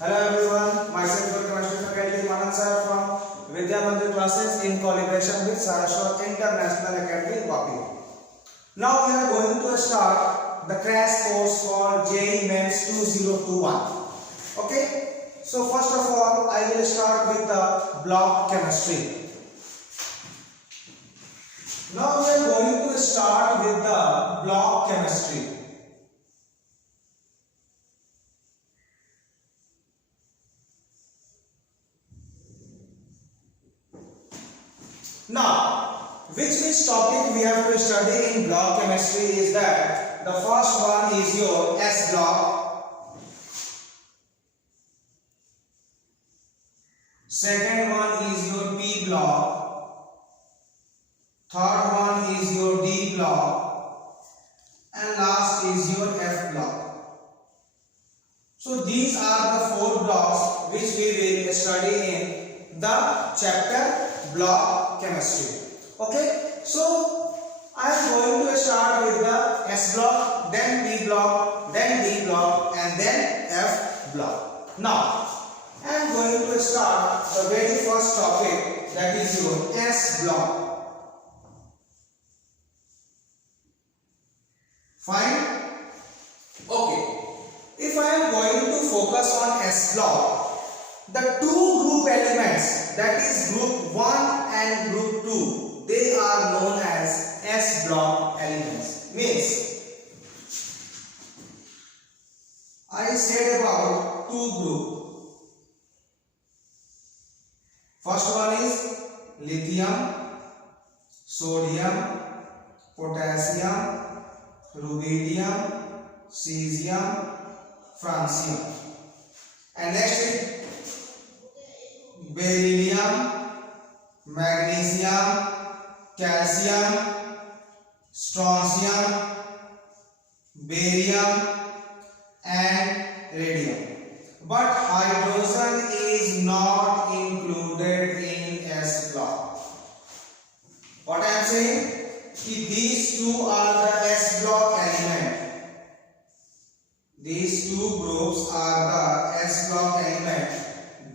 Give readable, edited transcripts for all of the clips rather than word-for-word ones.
Hello everyone, myself Dr. Chemistry faculty Manan sir from Vidya Mandir classes in collaboration with Saraswat International Academy, Vapi. Now we are going to start the crash course for JEE Mains 2021. Okay, so first of all I will start with the block chemistry. Now we are going to start with the block chemistry. Now, which topic we have to study in block chemistry is that the first one is your S block, second one is your P block, third one is your D block, and last is your F block. So these are the four blocks which we will study in the chapter block chemistry. Okay, so I am going to start with the S block, then P block, then D block, and then F block. Now I am going to start the very first topic, that is your S block. Fine. Okay, if I am going to focus on S block, the two group elements, that is group 1 and group 2, they are known as S block elements. Means I said about two group. First one is lithium, sodium, potassium, rubidium, cesium, francium, and next beryllium, magnesium, calcium, strontium, barium, and radium. But hydrogen is not included in S block. What I am saying? These two are the S block element. These two groups are the S block element.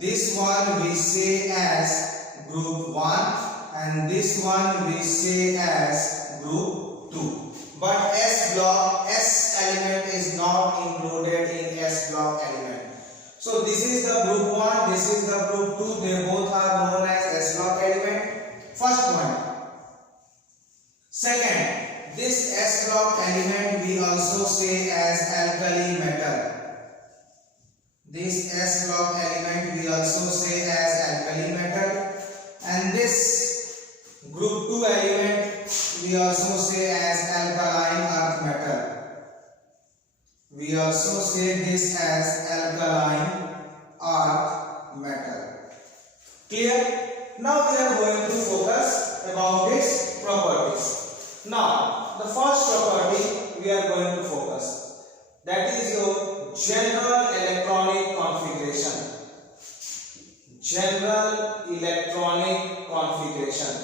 This one we say as group 1 and this one we say as group 2. But S block, S element is not included in S block element. So this is the group 1, this is the group 2, they both are known as S block element. First one. Second, this S block element we also say as alkali metal. This S block element we also say as alkali metal, and this group 2 element we also say as alkaline earth metal. We also say this as alkaline earth metal. Clear? Now we are going to focus about its properties. Now the first property we are going to focus, that is your general electronic configuration. General electronic configuration.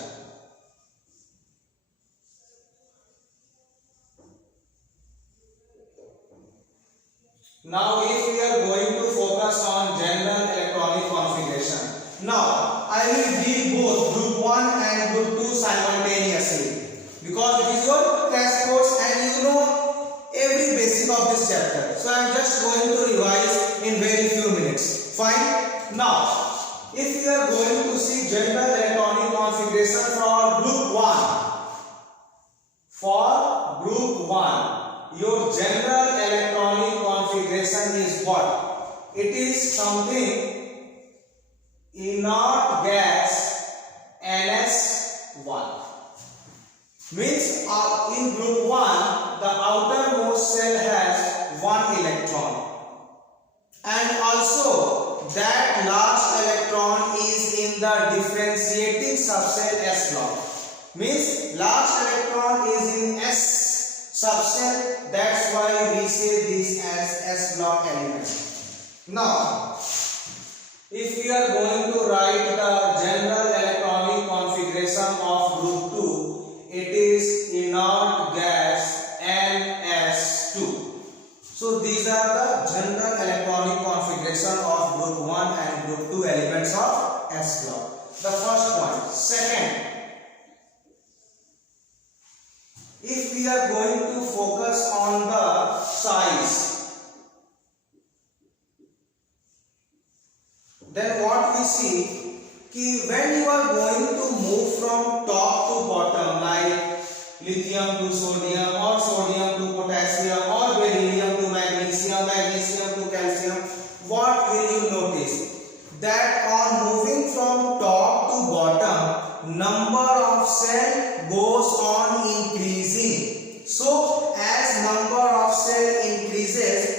Now if we are going to focus on general electronic configuration, now I will read both group 1 and group 2 simultaneously, because it is your crash course and you know every basic of this chapter. So I am just going to revise in very few minutes. Fine. Now if we are going to see general electronic configuration for group 1, for group 1, your general electronic configuration is what? It is something inert gas NS1. Means in group 1 the outermost shell has 1 electron, and also that last electron is in the differentiating subshell S block. Means last electron is in S subshell, that's why we say this as S block element. Now if we are going to write the general electronic configuration of group 2, it is inert gas NS2. So So these are the general electronic configuration of group 1 and group 2 elements of s block. The first point. Second, if we are going to focus on the size, then what we see कि when you are going to move from top to bottom, like lithium to sodium or sodium to potassium or beryllium to magnesium, magnesium to calcium, what will you notice? That on moving from top to bottom, number of cell goes on increasing. So as number of cell increases,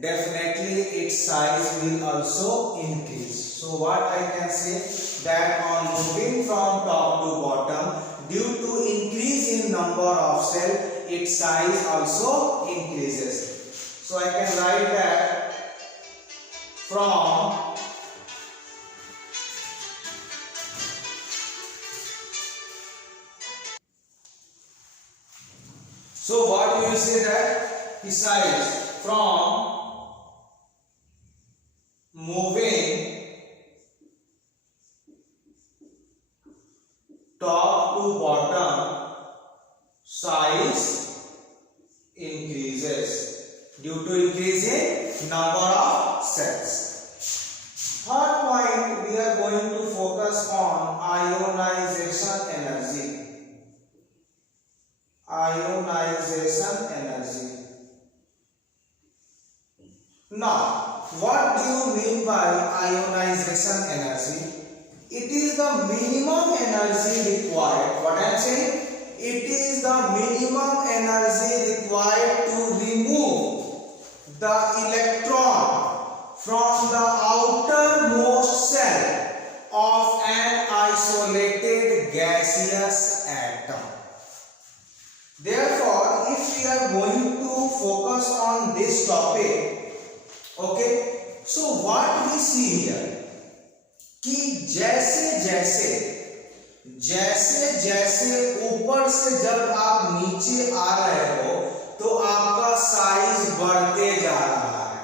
definitely its size will also increase. So what I can say, that on moving from top to bottom, due to increase in number of cell, its size also increases. So I can write that from so what we will say that the size from moving top to bottom, size increases due to increasing number of cells. Third point, we are going to focus on ionization energy. Ionization energy. Now, what do you mean by ionization energy? It is the minimum energy required. What I am saying? It is the minimum energy required to remove the electron from the outermost cell of an isolated gaseous atom. Therefore, if we are going to focus on this topic, okay, so what we see here कि जैसे जैसे ऊपर से जब आप नीचे आ रहे हो तो आपका साइज बढ़ते जा रहा है.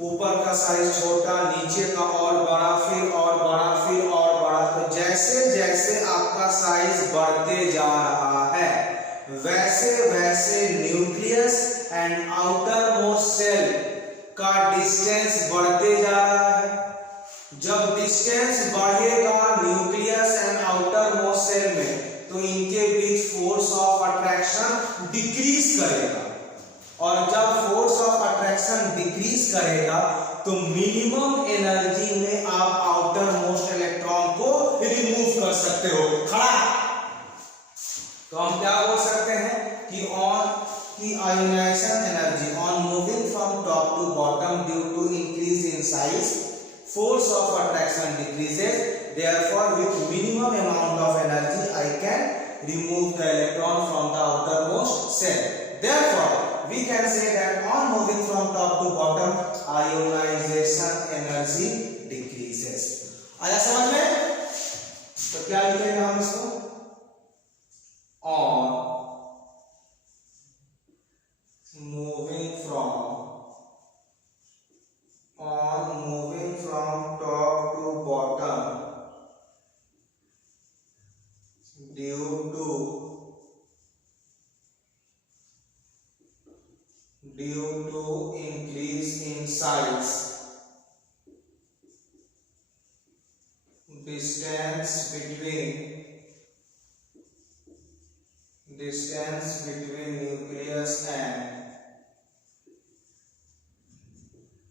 ऊपर का साइज छोटा, नीचे का और बड़ा, फिर और बड़ा, फिर और बड़ा. तो जैसे जैसे आपका साइज बढ़ते जा रहा है, वैसे वैसे nucleus and outer most shell का डिस्टेंस बढ़ते जा रहा है. जब डिस्टेंस बढ़ेगा nucleus and outer most shell में, तो इनके बीच फोर्स ऑफ अट्रैक्शन डिक्रीज करेगा. और जब फोर्स ऑफ अट्रैक्शन डिक्रीज करेगा तो मिनिमम एनर्जी में आप आउटर मोस्ट इलेक्ट्रॉन को रिमूव कर सकते हो. खड़ा. तो हम क्या बोल सकते हैं कि ionization energy on moving from top to bottom due to increase in size, force of attraction decreases. Therefore, with minimum amount of energy, I can remove the electron from the outermost cell. Therefore, we can say that on moving from top to bottom, ionization energy decreases. आया समझ में? तो क्या लिखेंगे हम इसको? On moving from top to bottom due to increase in size, distance between nucleus and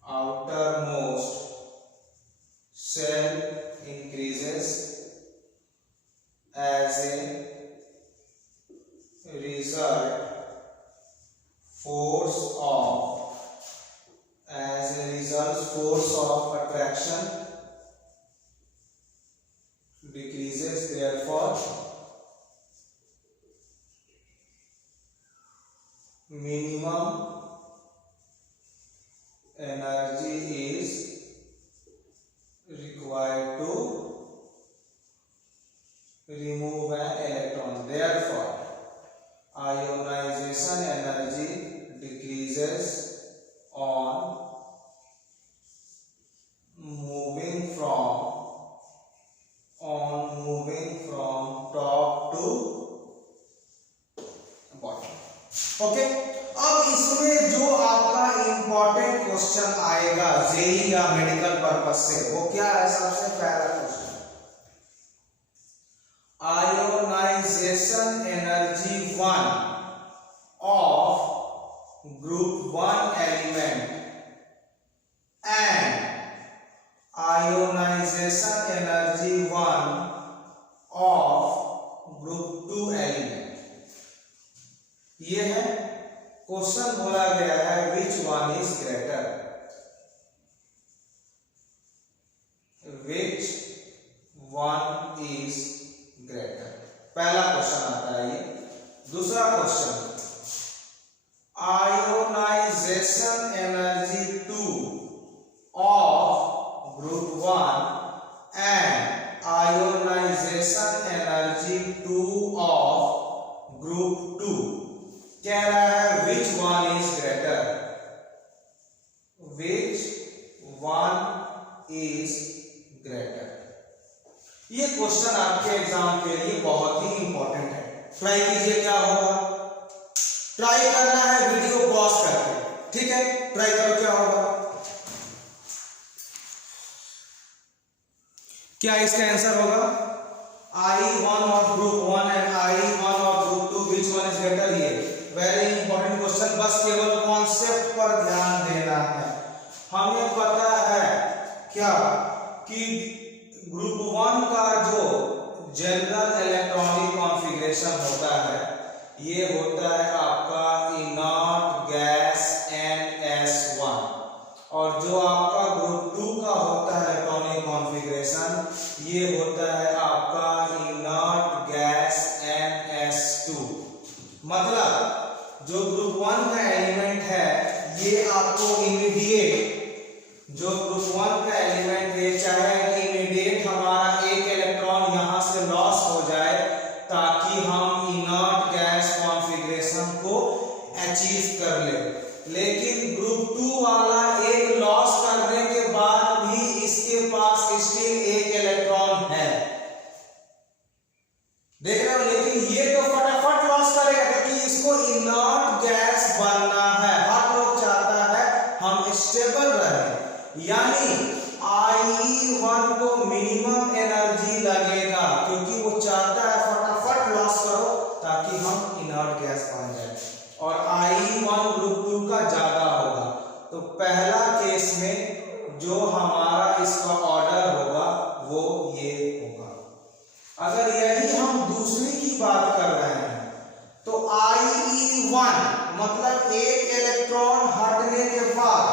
outermost cell increases. As a result, force of attraction decreases. Therefore, minimum energy is required to remove an electron. Therefore, ionization energy decreases on moving from top to bottom. ओके, अब इसमें जो आपका important question आएगा JEE या medical purpose से, वो क्या है? सबसे पहला question, ionization energy 1 of group 1 element and ionization energy 1 of group 2 element. ये है क्वेश्चन, बोला गया है which one is greater, which one is greater, पहला क्वेश्चन आता है ये। दूसरा question, ionization energy 2 of group 1 and ionization energy 2 of group 2, कह रहा है which one is greater, which one is greater। ये क्वेश्चन आपके एग्जाम के लिए बहुत ही इंपॉर्टेंट है। ट्राई कीजिए, क्या होगा? ट्राई करना है वीडियो पॉज करके, ठीक है? ट्राई करो, क्या होगा? क्या इसका आंसर होगा? I1 of group 1 and I1 of group 2, which one is greater? ये वेरी इंपॉर्टेंट क्वेश्चन, बस केवल कॉन्सेप्ट पर ध्यान देना है। हमें पता है क्या कि ग्रुप 1 का जो जनरल इलेक्ट्रॉनिक कॉन्फ़िगरेशन होता है, ये होता है आपका इनर्ट गैस NS1, और जो आपका ग्रुप 2 का होता है इलेक्ट्रॉनिक कॉन्फ़िगरेशन, ये होता है आपका इनर्ट गैस NS2। मतलब जो ग्रुप 1 का एलिमेंट है, ये आपको इमीडिएट, जो ग्रुप 1 का एलिमेंट है, चाहे इमीडिएट हमारा एक इलेक्ट्रॉन यहां से लॉस हो जाए ताकि हम इनर्ट गैस कॉन्फ़िगरेशन को अचीव कर ले, लेकिन ग्रुप 2 वाला एक लॉस करने के बाद भी इसके पास स्टिल एक इलेक्ट्रॉन है, देख रहे हो? लेकिन ये तो फटाफट लॉस करेगा क्योंकि इसको इनर्ट गैस बनना है। हर लोग चाहता है हम स्टेबल रहे, यानी IE1 को मिनिमम एनर्जी लगेगा क्योंकि वो चाहता है फटाफट लॉस करो ताकि हम इनर्ट गैस बन जाए, और IE1 ग्रुप 2 का ज्यादा होगा। तो पहला केस में जो हमारा इसका ऑर्डर होगा वो ये होगा। अगर यही हम दूसरी की बात कर रहे हैं तो IE1 मतलब एक इलेक्ट्रॉन हटने के बाद,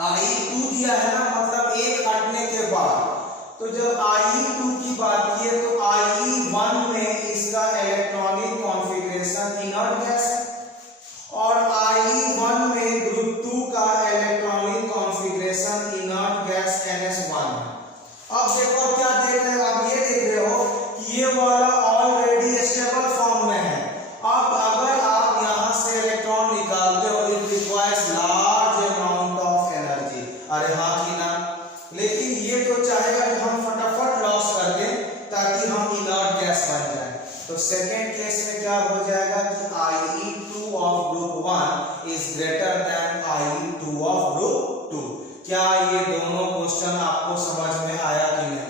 IE2 दिया है ना, मतलब एक हटने के बाद, तो जब IE2 की बात की है तो IE1 में इसका इलेक्ट्रॉनिक कॉन्फ़िगरेशन इनर्ट गैस है, और IE1 में ग्रुप 2 का electronic configuration inert gas NS1 है। अब देखो क्या देख रहे हो आप? ये देख रहे हो कि ये वाला ऑलरेडी स्टेबल फॉर्म में है। अब अगर आप यहां से इलेक्ट्रॉन निकालते हो, it requires large amount of energy, अरे हाँ कि ना? लेकिन ये तो चाहेगा कि हम फटाफट लॉस कर दें ताकि हम इनर्ट गैस बन जाए। तो सेकेंड केस में क्या हो जाएगा कि IE2 of group 1 is greater than IE2 of group 2। क्या ये दोनों क्वेश्चन आपको समझ में आया कि नहीं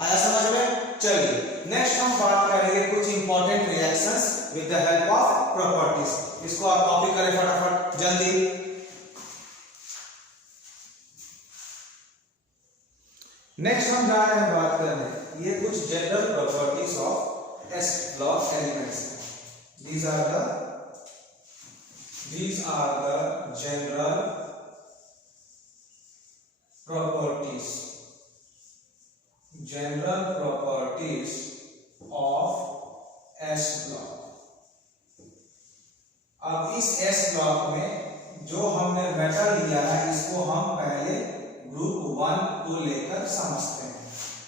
आया? समझ में? चलिए नेक्स्ट हम बात करेंगे कुछ important reactions with the help of properties. इसको आप कॉपी करें फटाफट जल्दी। नेक्स्ट हम जा रहे हैं बात करने, ये कुछ general properties of S block elements. these are the general properties of S block. अब इस S ब्लॉक में जो हमने मेटल लिया है, इसको हम पहले ग्रुप 1 को लेकर समझते हैं।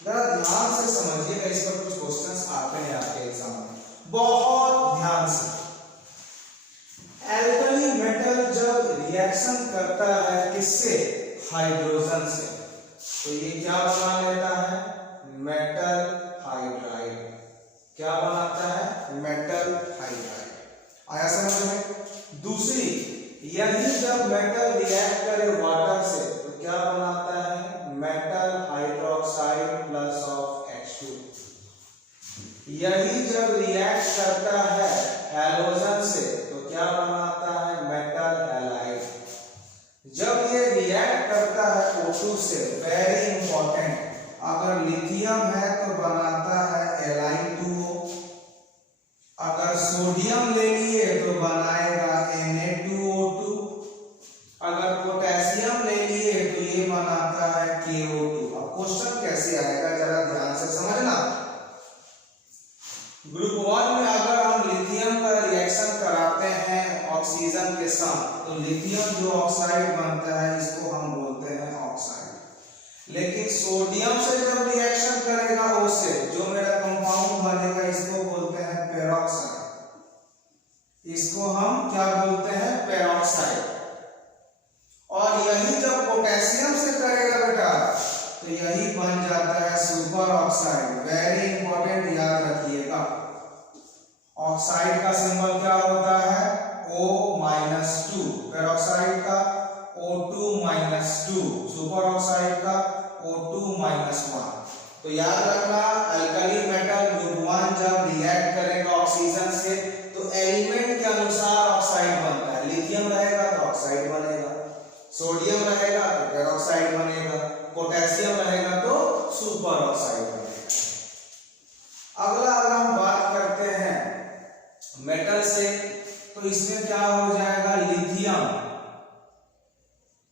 जरा ध्यान से समझिएगा, इस पर कुछ क्वेश्चंस आते हैं आपके एग्जाम में, बहुत ध्यान से। एल्कली मेटल जब रिएक्शन रिएक्शन करता है किससे? हाइड्रोजन से। तो ये क्या बना लेता है? Metal hydride. क्या बनाता है? Metal hydride. आया समझ में? दूसरी, यही जब मेटल रिएक्ट करे वाटर से तो क्या बनाता है? Metal hydroxide plus of H2। यही जब रिएक्ट करता है हैलोजन से तो क्या बनाता है? Metal halide. जब ये रिएक्ट करता है O2 से, वेरी इंपॉर्टेंट, अगर लिथियम है तो बनाता है Li2O, अगर सोडियम ले लिए तो बनाएगा Na2O2, अगर पोटेशियम ले लिए तो ये बनाता है KO2। अब क्वेश्चन कैसे आएगा जरा ध्यान से समझना। ग्रुप 1 में अगर हम लिथियम का रिएक्शन कराते हैं ऑक्सीजन के साथ तो लिथियम जो ऑक्साइड बनता है इसको हम बोलते हैं ऑक्साइड। लेकिन सोडियम से जब रिएक्शन करेगा O से, जो मेरा कंपाउंड बनेगा इसको बोलते हैं पेरोक्साइड। इसको हम क्या बोलते हैं? पेरोक्साइड। और यही जब पोटेशियम से करेगा बेटा तो यही बन जाता है सुपर ऑक्साइड। वेरी इंपॉर्टेंट, याद रखिएगा। ऑक्साइड का सिंबल क्या होता है? O-2, पेरोक्साइड का O2-2, सुपर ऑक्साइड का O2-1। तो याद रखना, अल्कली मेटल ग्रुप 1 जब रिएक्ट करेगा ऑक्सीजन से तो एलिमेंट के अनुसार ऑक्साइड बनता है। लिथियम रहेगा तो ऑक्साइड बनेगा, सोडियम रहेगा तो पेरोक्साइड बनेगा, पोटेशियम रहेगा तो सुपर ऑक्साइड बनेगा। अगला अगर हम बात करते हैं मेटल से तो इसमें क्या हो जाएगा? Lithium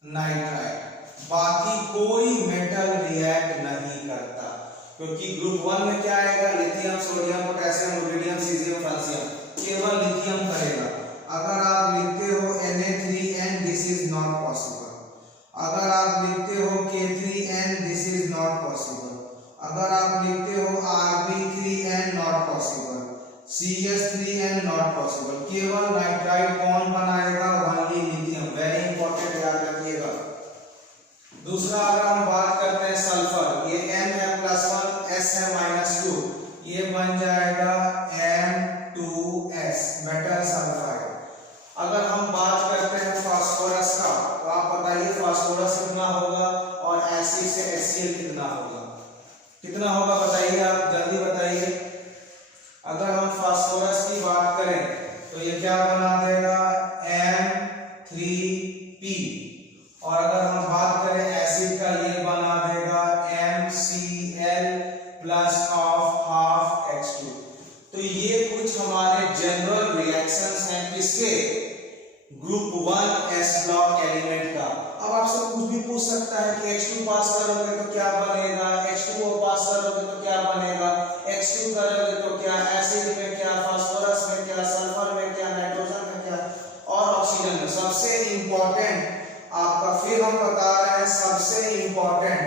nitride. बाकी कोई मेटल रिएक्ट नहीं करता, क्योंकि ग्रुप 1 में क्या आएगा? Lithium, sodium, potassium, rubidium, caesium, francium, केवल लिथियम करेगा। अगर आप लिखते हो Na3N, this is not possible. अगर आप लिखते हो K3N, this is not possible. अगर आप लिखते हो Rb3N, not possible. CS3N, not possible. केवल नाइट्राइड कौन बनाएगा? Only lithium. वेरी इंपॉर्टेंट, याद रखिएगा। दूसरा अगर हम बात करते हैं सल्फर, ये M है +1, S है -2, ये बन जाएगा M2S, मेटल सल्फाइड। अगर हम बात करते हैं फास्फोरस का तो आप बताइए फास्फोरस कितना होगा और एसिड से HCl कितना होगा? कितना होगा बताइए, आप जल्दी बताइए। अगर हम फास्फोरस की बात करें तो ये क्या बना देगा? M3P। और अगर हम बात करें एसिड का, ये बना देगा MCl plus of half H2। तो ये कुछ हमारे जनरल रिएक्शंस हैं किसके? ग्रुप 1 S ब्लॉक एलिमेंट का। अब आपसे कुछ भी पूछ सकता है कि H2 पास करोगे तो क्या बनेगा, H2O पास करोगे तो क्या बनेगा, H2 करोगे तो क्या, एसिड में क्या, फास्फोरस में क्या, सल्फर में क्या, नाइट्रोजन में क्या और ऑक्सीजन में। सबसे इंपॉर्टेंट आपका, फिर हम बता रहे हैं सबसे important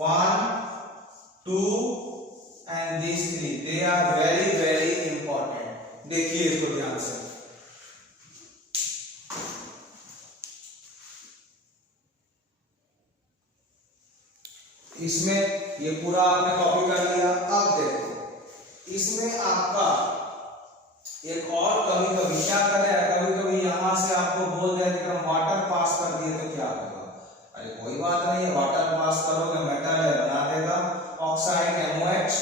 1, 2 and these 3, they are very very important। देखिए इसको ध्यान से। इसमें ये पूरा आपने कॉपी कर लिया। अब देखो इसमें आपका एक और कभी कभी क्या करेगा, कभी कभी यहां से आपको बोल दे कि हम वाटर पास कर दिए तो क्या होगा? अरे कोई बात नहीं है, वाटर पास करोगे मेटल है बना देगा ऑक्साइड MOH,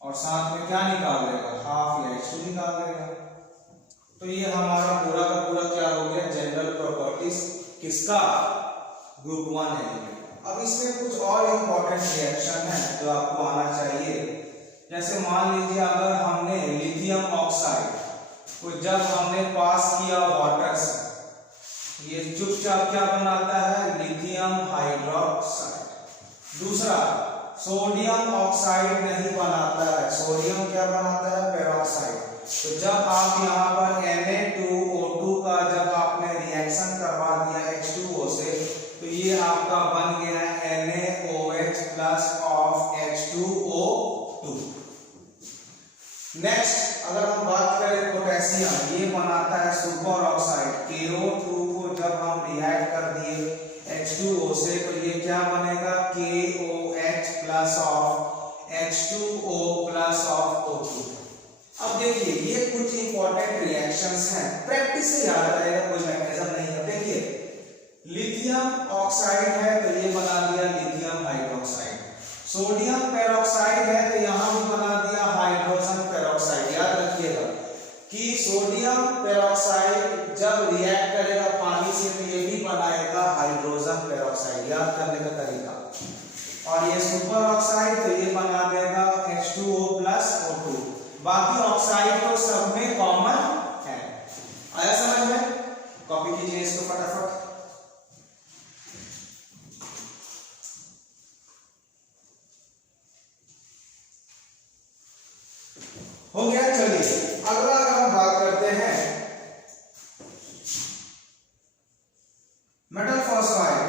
और साथ में क्या निकाल देगा? हाफ H2 निकाल देगा। तो ये हमारा पूरा का पूरा क्या हो गया? जनरल प्रॉपर्टीज किसका? Group 1 element. अब इसमें कुछ और इंपॉर्टेंट रिएक्शन है जो आपको आना चाहिए। जैसे मान लीजिए अगर हमने लिथियम ऑक्साइड को जब हमने पास किया वाटर से, ये चुपचाप क्या बनाता है? Lithium hydroxide. दूसरा, सोडियम ऑक्साइड नहीं बनाता है, सोडियम क्या बनाता है? पेरोक्साइड। तो जब आप यहाँ पर Na2O2 का जब आपने रिएक्शन करवा दिया H2O से तो ये आपका बन गया NaOH plus of H2O2। Next अगर हम बात करें पोटेशियम, ये बनाता है सुपर ऑक्साइड KO2 जब हम रिएक्ट कर दिए H2O से तो ये क्या बनेगा KOH plus of H2O plus of O2। अब देखिए ये कुछ इंपॉर्टेंट रिएक्शंस हैं, प्रैक्टिस से याद रहेगा, कोई मैकेनिज्म नहीं है। देखिए लिथियम ऑक्साइड है तो ये बना दिया लिथियम हाइड्रोक्साइड, सोडियम पेरोक्साइड है तो यहां भी बना दिया हाइड्रोजन पेरोक्साइड। याद रखिएगा कि सोडियम पेरोक्साइड जब रिएक्ट करेगा पानी से तो ये भी बनाएगा हाइड्रोजन पेरोक्साइड, याद करने का तरीका। और ये सुपर ऑक्साइड तो ये बना देगा H2O प्लस O2। बाकी ऑक्साइड तो सब में कॉमन है। आया समझ में? कॉपी कीजिए इसको फटाफट। हो गया। चलिए अगला अगर हम बात करते हैं मेटल फॉस्फाइड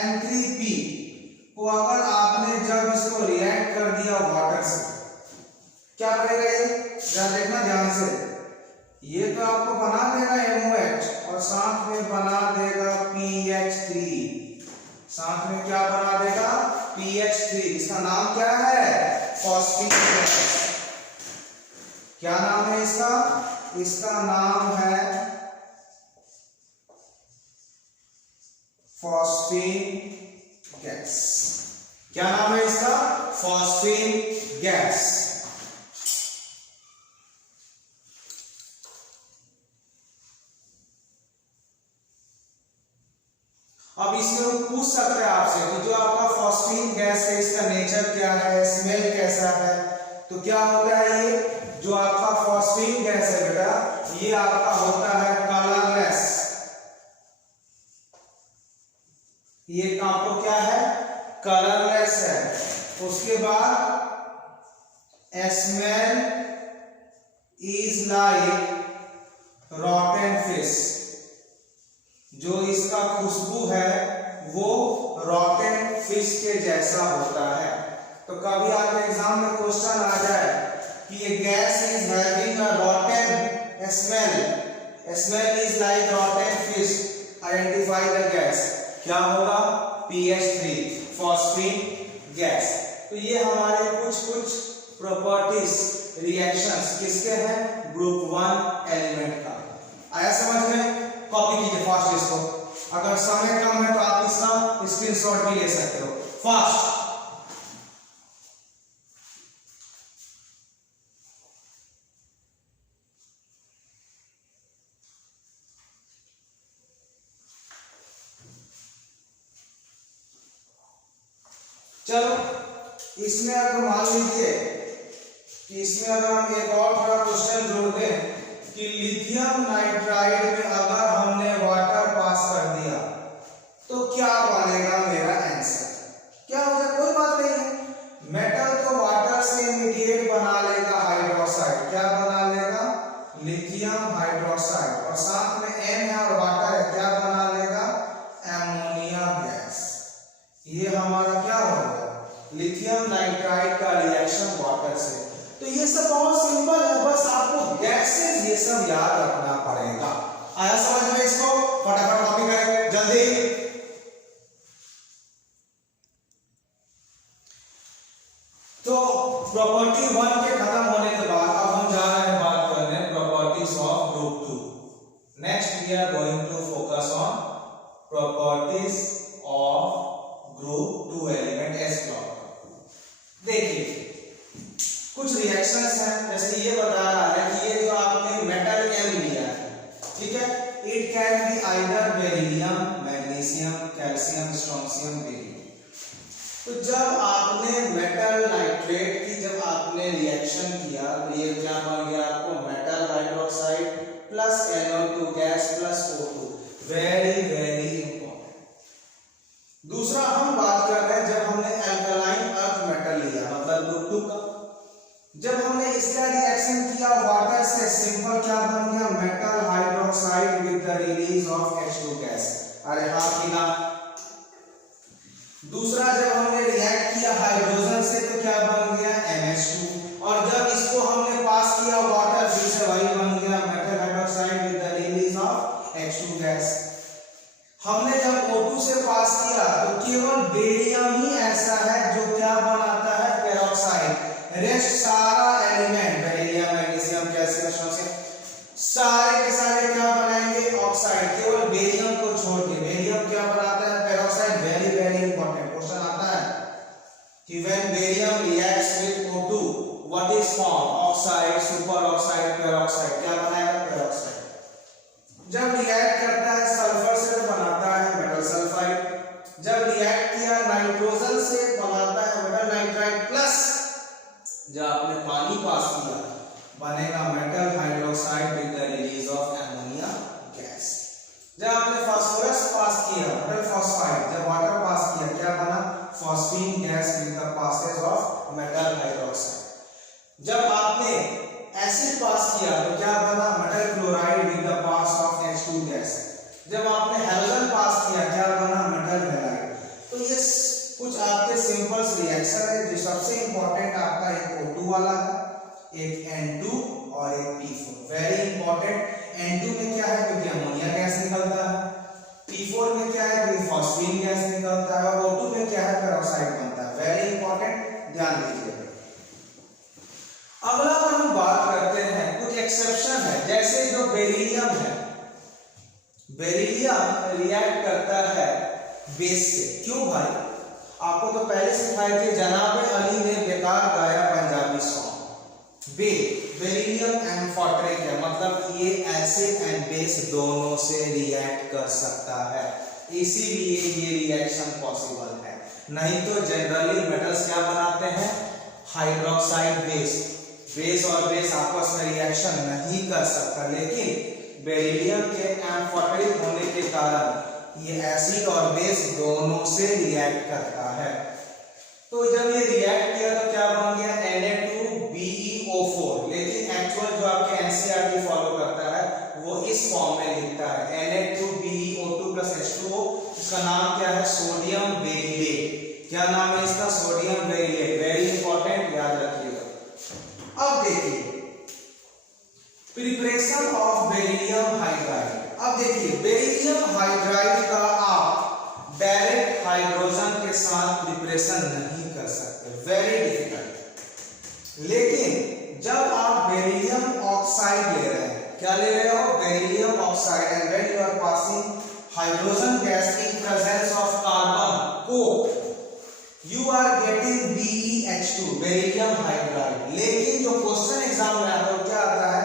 N3P को, अगर आपने जब इसको रिएक्ट कर दिया वाटर से क्या करेगा ये, जरा देखना ध्यान से। ये तो आपको बना देगा MOH और साथ में बना देगा PH3, साथ में क्या बना देगा PH3। इसका नाम क्या है, फॉस्फिक गैस। क्या नाम है इसका, इसका नाम है फॉस्फिन गैस। क्या नाम है इसका, फॉस्फिन गैस। अब इसमें पूछ सकते हैं आपसे कि जो आपका फॉस्फिन गैस है इसका नेचर क्या है, स्मेल कैसा है। तो क्या होता है ये जो आपका फॉस्फिन गैस है बेटा, ये आपका होता है कलरलेस। ये आपको क्या है, कलरलेस है। उसके बाद स्मेल इज लाइक रॉटन फिश, जो इसका खुशबू है वो रॉटन फिश के जैसा होता है। तो कभी आपके एग्जाम में क्वेश्चन आ जाए कि ये gas is having a रॉटन smell is like रॉटन fish, identify the gas, क्या होगा PH3 फॉस्फिन गैस। तो ये हमारे कुछ प्रॉपर्टीज रिएक्शंस किसके हैं, ग्रुप 1 एलिमेंट का। आया समझ में? कॉपी कीजिए फास्ट इसको, अगर समय कम है तो आप इसका स्क्रीनशॉट भी ले सकते हो। फास्ट चलो, इसमें अगर मान लीजिए कि इसमें अगर हम एक और थोड़ा क्वेश्चन जोड़ दें कि लिथियम नाइट्राइड में अगर हमने वाटर पास कर दिया तो क्या बनेगा मेरा आंसर, क्या हो जाए, कोई बात नहीं है। मेटल तो वाटर से इमीडिएट बना लेगा हाइड्रोक्साइड, क्या बना लेगा लिथियम हाइड्रोक्साइड, और साथ में N है और वाटर है, क्या बना लेगा एमोनिया गैस। ये हमारा क्या हो गया लिथियम नाइट्राइड का रिएक्शन वाटर से। तो ये सब बहुत सिंपल है, बस आपको गैसेस ये सब याद रखना पड़ेगा। आया समझ में इसको? फटाफट कॉपी करें जल्दी। तो प्रॉपर्टी 1 के खत्म होने के बाद अब हम जा रहे हैं बात करने properties of group 2। Next we are going to focus on properties of group 2 element S block. देखिए कुछ रिएक्शंस हैं, जैसे ये बता रहा है कि ये जो आपने मेटल M लिया है, ठीक है, it can be either beryllium, magnesium, calcium, strontium, beryllium. तो जब आपने मेटल नाइट्रेट की जब आपने रिएक्शन किया तो ये क्या बन गया आपको metal hydroxide plus NO2 gas plus O2। Very very important. दूसरा हम बात कर रहे हैं जब हमने अल्कलाइन अर्थ मेटल लिया, मतलब ग्रुप 2 का, जब हमने इसका रिएक्शन किया वाटर से, सिंपल क्या बन गया metal hydroxide with the release of H2 gas. अरे हाँ कि ना। दूसरा जब हमने रिएक्ट किया हाइड्रोजन से तो क्या बन गया NH2, और जब इसको हमने पास किया वाटर फिर से वही बन गया metal hydroxide with the release of H2 gas. हमने जब O2 से पास किया तो केवल बेरियम ही ऐसा है जो क्या बनाता है, पेरोक्साइड। रेस्ट सारा एलिमेंट बेरिलियम, मैग्नीशियम, कैल्शियम से सारे के सारे क्या बनाएंगे, ऑक्साइड। केवल बेरियम को छोड़ के, बेरियम क्या बनाता है, peroxide. Very very important question आता है कि when barium reacts with O2 what is form, oxide, super oxide, peroxide. क्या बनाएगा, पेरोक्साइड। जब रिएक्ट करता है सल्फर से तो बनाता है मेटल सल्फाइड। जब रिएक्ट किया नाइट्रोजन से बनाता है मेटल नाइट्राइड प्लस। जब आपने पानी पास किया बनेगा metal hydroxide with the release of ammonia gas. जब आपने फास्फोरस पास किया मेटल फॉस्फाइड, जब वाटर पास किया क्या बना, phosphine gas with the passage of metal hydroxide. जब आपने एसिड पास किया तो क्या बना, metal chloride with the pass of H2 gas. जब आपने हैलोजन पास किया क्या बना, मेटल हैलाइड। तो ये कुछ आपके सिंपल रिएक्शन है। जो सबसे इंपॉर्टेंट आपका एक O2 वाला है, एक N2 और एक P4। Very important. N2 में क्या है, क्योंकि अमोनिया गैस निकलता है। P4 में क्या है, क्योंकि फॉस्फीन गैस निकलता है। और O2 में क्या है, पेरोक्साइड बनता है। वेरी इंपॉर्टेंट, ध्यान दीजिएगा। अगला हम बात करते हैं, कुछ एक्सेप्शन है। जैसे जो बेरिलियम है, बेरिलियम रिएक्ट करता है बेस से। क्यों भाई, आपको तो पहले सिखाए थे, जनाब अली ने बेकार गाया पंजाबी सॉन्ग। बेरिलियम एम्फोटेरिक है, मतलब ये एसिड एंड बेस दोनों से रिएक्ट कर सकता है, इसीलिए ये रिएक्शन पॉसिबल है। नहीं तो जनरली मेटल्स क्या बनाते हैं, हाइड्रोक्साइड बेस। बेस और बेस आपस में रिएक्शन नहीं कर सकता, लेकिन बेरिलियम के एम्फोटेरिक होने के कारण ये एसिड और बेस दोनों से रिएक्ट करता है। तो जब ये रिएक्ट किया तो क्या बन गया, Na2BeO4। लेकिन एक्चुअल जो आपके एनसीईआरटी फॉलो करता है वो इस फॉर्म में लिखता है Na2BeO2 + H2O। इसका नाम क्या है, सोडियम बेरिलेट। क्या नाम है इसका, सोडियम बेरिलेट। वेरी इंपॉर्टेंट, याद रखिएगा। अब देखिए प्रिपरेशन ऑफ बेरिलियम हाइड्राइड। अब देखिए बेरिलियम हाइड्राइड का आप डायरेक्ट हाइड्रोजन के साथ प्रिपरेशन नहीं कर सकते, वेरी डिफिकल्ट। लेकिन जब आप बेरिलियम ऑक्साइड ले रहे हैं, क्या ले रहे हो, beryllium oxide, and when you are passing hydrogen gas in presence of carbon coke, you are getting BeH2 beryllium hydride. लेकिन जो क्वेश्चन एग्जाम में आता है क्या आता है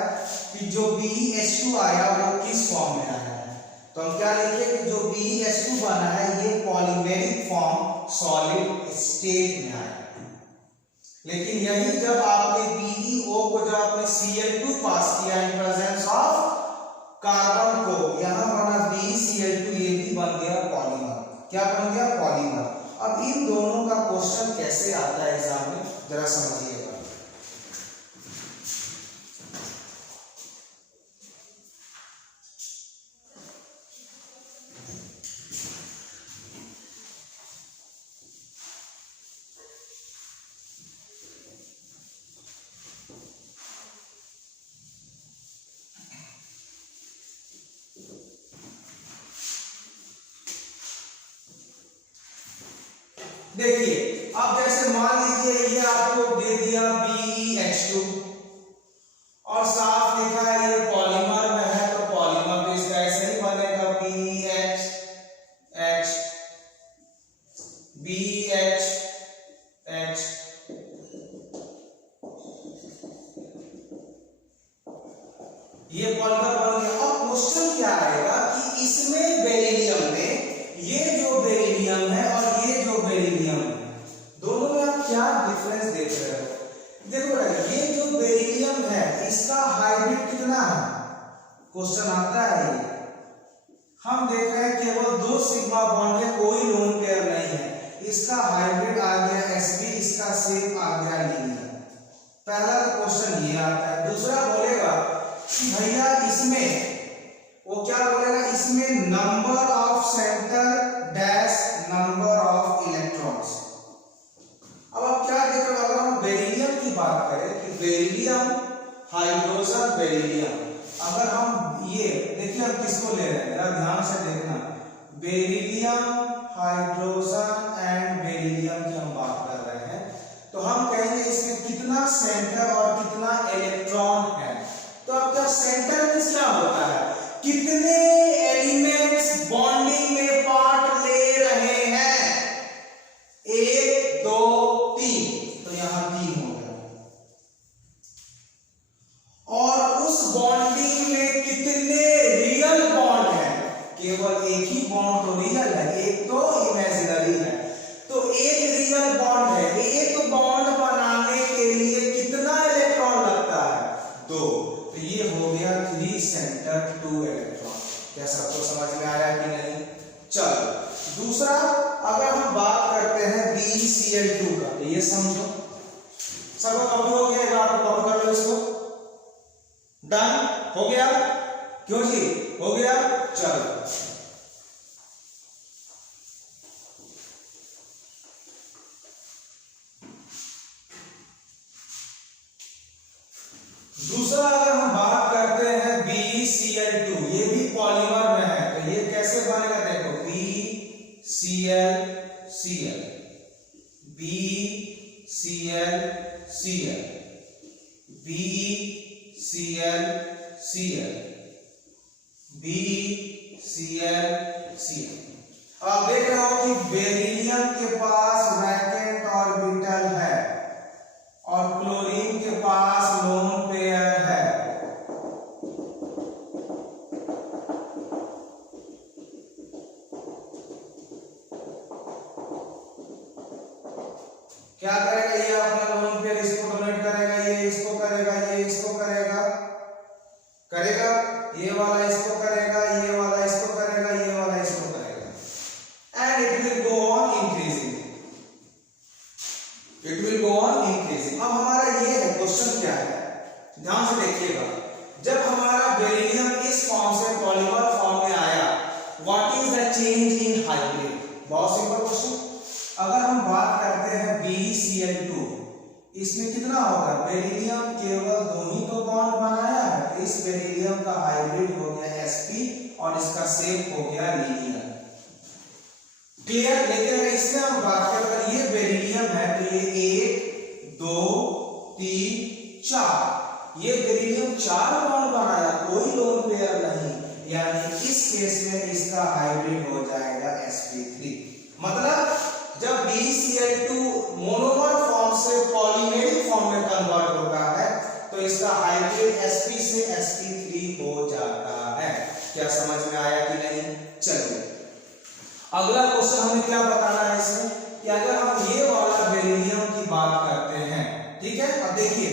कि जो BeH2 आया वो किस फॉर्म में आया है। तो हम क्या लिखें कि जो BeH2 बना है ये पॉलीमेरिक फॉर्म सॉलिड स्टेट में आया है। लेकिन यही जब आपने BeO को जब आपने Cl2 पास किया इन प्रेजेंस ऑफ कार्बन को, यहां बना BeCl2, ये भी बन गया पॉलीमर। क्या बन गया, पॉलीमर। अब इन दोनों का क्वेश्चन कैसे आता है एग्जाम में, जरा समझिएगा। देखिए अब जैसे मान लीजिए ये आपको दे दिया BeH2 और साफ लिखा है ये पॉलीमर में है, तो पॉलीमर तो इसका ऐसे ही बनेगा BeH ये पॉलीमर बन गया। अब क्वेश्चन क्या आएगा कि इसमें बेरिलियम में, ये जो बेरिलियम है और ये जो बेरिलियम है, दोनों में आप क्या डिफरेंस देख रहे हो। देखो ये जो बेरिलियम है इसका हाइब्रिड कितना है, क्वेश्चन आता है। ये हम देख रहे हैं केवल 2 सिग्मा बॉन्ड है, कोई लोन पेयर नहीं है। इसका हाइब्रिड आ गया Sp, इसका शेप आ गया लीनियर। पहला तो क्वेश्चन ये आता है। दूसरा बोलेगा कि भैया इसमें, वो क्या बोलेगा, इसमें number of centre dash number of electrons. अब आप क्या देख रहे हो, अगर हम बेरिलियम की बात करें कि बेरिलियम हाइड्रोजन बेरिलियम, अगर हम ये देखिए हम किसको ले रहे हैं, जरा ध्यान से देखना। बेरिलियम, हाइड्रोजन एंड बेरिलियम की हम बात कर रहे हैं, तो हम कहेंगे इसमें कितना सेंटर और कितना इलेक्ट्रॉन है। तो अब जब सेंटर में क्या होता है, कितने एलिमेंट्स बॉन्डिंग में पार्ट ले रहे हैं, 1 2 3, तो यहां 3 हो गया। और उस बॉन्डिंग में कितने रियल बॉन्ड है, केवल एक ही बॉन्ड तो रियल है, एक तो इमेजिनरी है। तो एक रियल बॉन्ड है, एक बॉन्ड बनाने के लिए कितना इलेक्ट्रॉन लगता है, 2। तो ये हो गया 3 सेंटर 2 इलेक्ट्रॉन। क्या सबको समझ में आया कि नहीं? चलो दूसरा, अगर हम बात करते हैं BeCl2 का, तो ये समझो, सबको कॉपी हो गया, एक बार कॉपी कर लो इसको। डन हो गया? क्यों जी हो गया? चलो दूसरा, अगर हम बात करते हैं BeCl2, ये भी पॉलीमर में है, तो ये कैसे बनेगा, देखो BeCl Cl, BeCl Cl, BeCl Cl, BeCl Cl। अब देख रहे हो कि बेरिलियम के पास वैकेंट ऑर्बिटल है और क्लोरीन के पास लोन पेयर है। क्या करेगा ये अपना लोन पेयर, इसको डोनेट करेगा, ये इसको करेगा, ये इसको करेगा, करेगा, ये वाला इसको करेगा, ये वाला इसको करेगा, ये वाला इसको करेगा, and it will go on increasing, it will go on increasing. अब हमारा ये है क्वेश्चन क्या है, ध्यान से देखिएगा, जब हमारा बेरिलियम इस फॉर्म से पॉलीमर फॉर्म में आया, what is the change in hybrid? बहुत सिंपल क्वेश्चन। अगर हम बात करते हैं BeCl2, इसमें कितना होगा, बेरिलियम केवल 2 ही तो बॉन्ड बनाया है, तो इस बेरिलियम का हाइब्रिड हो गया sp और इसका शेप हो गया लीनियर। क्लियर? लेकिन अगर इसमें हम बात करें, अगर ये बेरिलियम है तो ये 1 2 3 4, ये बेरिलियम 4 बॉन्ड बनाया, कोई लोन पेयर नहीं, यानी इस केस में इसका हाइब्रिड हो जाएगा sp3। मतलब जब BeCl2 मोनोमर फॉर्म से पॉलीमेरिक फॉर्म में कन्वर्ट होता है, तो इसका हाइब्रिड sp से sp3 हो जाता है। क्या समझ में आया कि नहीं? चलिए अगला क्वेश्चन हमें क्या बताना है इसमें, कि अगर हम ये वाला बेरिलियम की बात करते हैं, ठीक है, अब देखिए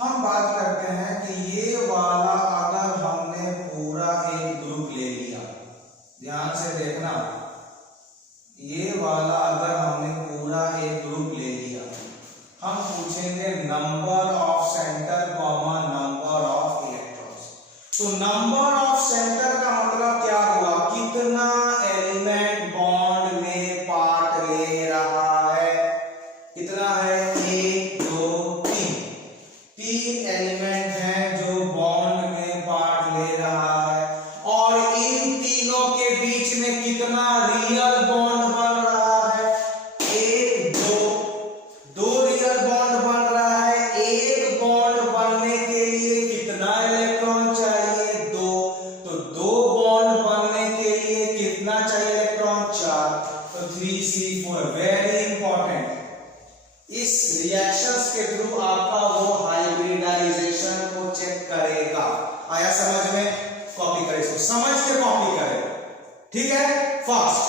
हम बात करते हैं कि ये वाला अगर हमने पूरा एक ग्रुप ले लिया, ध्यान से देखना, ये वाला अगर हमने पूरा एक ग्रुप ले लिया, हम पूछेंगे number of centre comma number of electrons. तो नंबर ऑफ सेंटर का मतलब क्या हुआ, कितना एलिमेंट बॉन्ड में पार्ट ले रहा है, कितना है, 1 2 3, 3 एलिमेंट हैं जो बॉन्ड में पार्ट ले रहा है, और इन तीनों के बीच में कितना रियल बॉन्ड बन रहा है, 1 2 रियल बॉन्ड बन रहा है। एक बॉन्ड बनने के लिए कितना इलेक्ट्रॉन चाहिए, 2, तो 2 बॉन्ड बनने के लिए कितना चाहिए इलेक्ट्रॉन, 4, तो 3c4। वेरी इंपॉर्टेंट, इस रिएक्शंस के थ्रू आपका वो हाइब्रिडाइजेशन को चेक करेगा। आया समझ में? कॉपी करें इसको, समझ के कॉपी करें, ठीक है, फास्ट।